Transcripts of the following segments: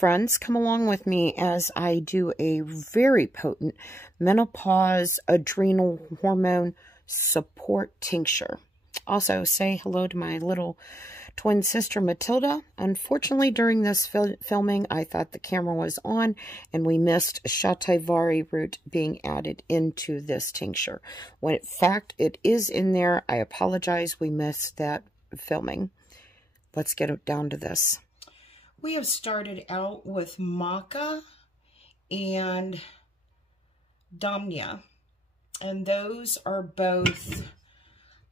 friends, come along with me as I do a very potent menopause adrenal hormone support tincture. Also, say hello to my little twin sister Matilda. Unfortunately, during this filming, I thought the camera was on and we missed shatavari root being added into this tincture. When in fact it is in there, I apologize, we missed that filming. Let's get down to this. We have started out with maca and damnia, and those are both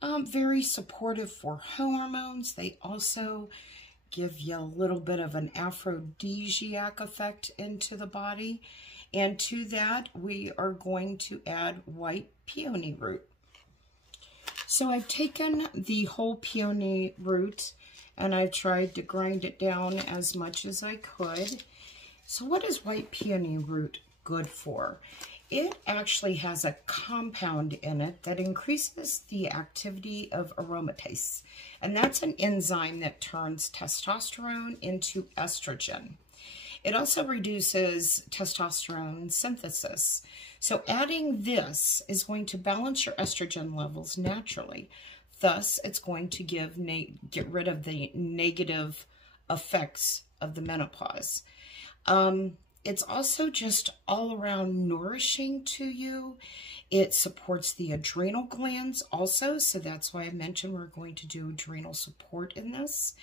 very supportive for hormones. They also give you a little bit of an aphrodisiac effect into the body. And to that, we are going to add white peony root. So I've taken the whole peony root and I've tried to grind it down as much as I could. So what is white peony root good for? It actually has a compound in it that increases the activity of aromatase. And that's an enzyme that turns testosterone into estrogen. It also reduces testosterone synthesis. So adding this is going to balance your estrogen levels naturally. Thus, it's going to get rid of the negative effects of the menopause. It's also just all around nourishing to you. It supports the adrenal glands also, so that's why I mentioned we're going to do adrenal support in this.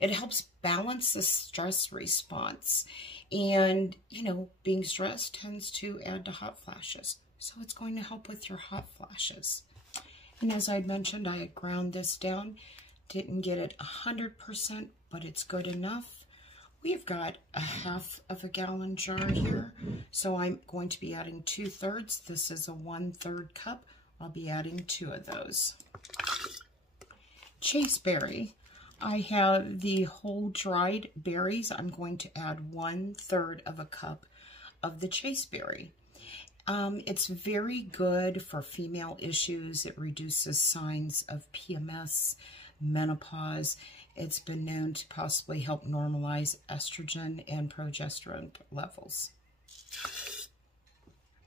It helps balance the stress response. And, you know, being stressed tends to add to hot flashes. So it's going to help with your hot flashes. And as I mentioned, I had ground this down. Didn't get it 100%, but it's good enough. We've got a 1/2 gallon jar here, so I'm going to be adding 2/3. This is a 1/3 cup. I'll be adding 2 of those. Chaseberry. I have the whole dried berries. I'm going to add 1/3 cup of the chaseberry. It's very good for female issues. It reduces signs of PMS, menopause. It's been known to possibly help normalize estrogen and progesterone levels.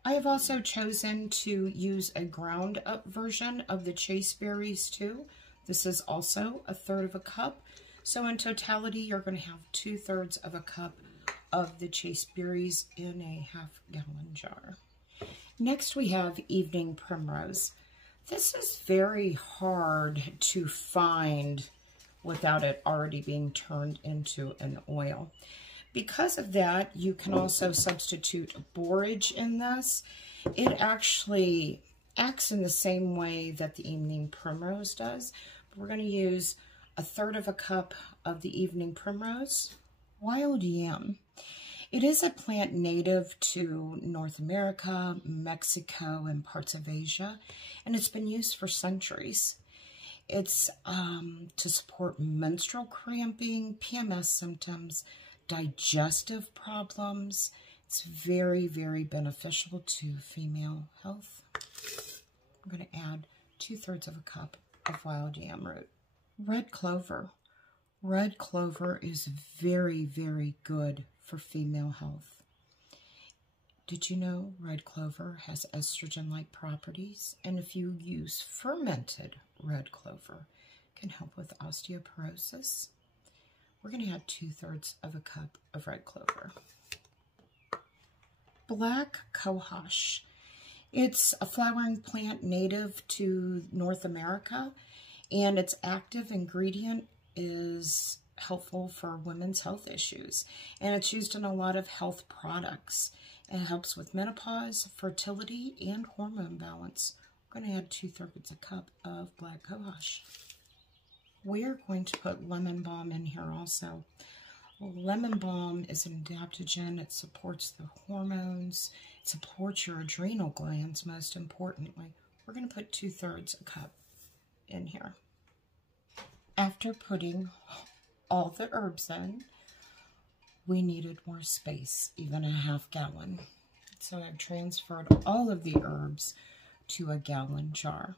I have also chosen to use a ground up version of the chaseberries too. This is also a 1/3 cup. So in totality, you're going to have 2/3 cup of the chaseberries in a 1/2 gallon jar. Next, we have evening primrose. This is very hard to find without it already being turned into an oil. Because of that, you can also substitute borage in this. It actually acts in the same way that the evening primrose does. But we're going to use a 1/3 cup of the evening primrose. Wild yam. It is a plant native to North America, Mexico, and parts of Asia, and it's been used for centuries. It's to support menstrual cramping, PMS symptoms, digestive problems. It's very, very beneficial to female health. I'm going to add 2/3 cup of wild yam root. Red clover. Red clover is very, very good for female health. Did you know red clover has estrogen-like properties? And if you use fermented red clover, it can help with osteoporosis. We're going to add 2/3 cup of red clover. Black cohosh. It's a flowering plant native to North America, and its active ingredient is helpful for women's health issues, and it's used in a lot of health products. It helps with menopause, fertility, and hormone balance. We're going to add 2/3 cup of black cohosh. We're going to put lemon balm in here also. Lemon balm is an adaptogen. It supports the hormones. It supports your adrenal glands, most importantly. We're going to put 2/3 cup in here. After putting all the herbs in, we needed more space, even a 1/2 gallon. So I've transferred all of the herbs to a gallon jar.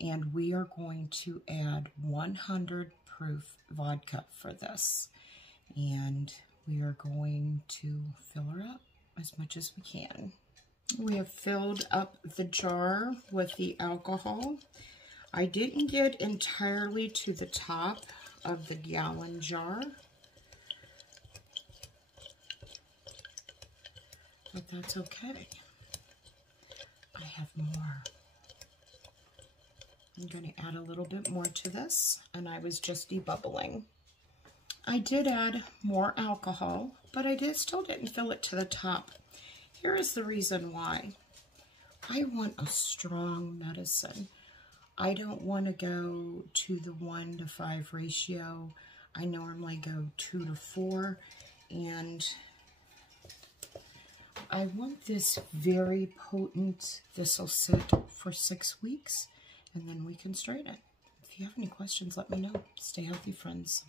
And we are going to add 100 proof vodka for this. And we are going to fill her up as much as we can. We have filled up the jar with the alcohol. I didn't get entirely to the top of the gallon jar, but that's okay. I have more. I'm going to add a little bit more to this, and I was just debubbling. I did add more alcohol, but I still didn't fill it to the top. Here is the reason why. I want a strong medicine. I don't want to go to the 1:5 ratio. I normally go 2:4, and I want this very potent. This will sit for 6 weeks, and then we can strain it. If you have any questions, let me know. Stay healthy, friends.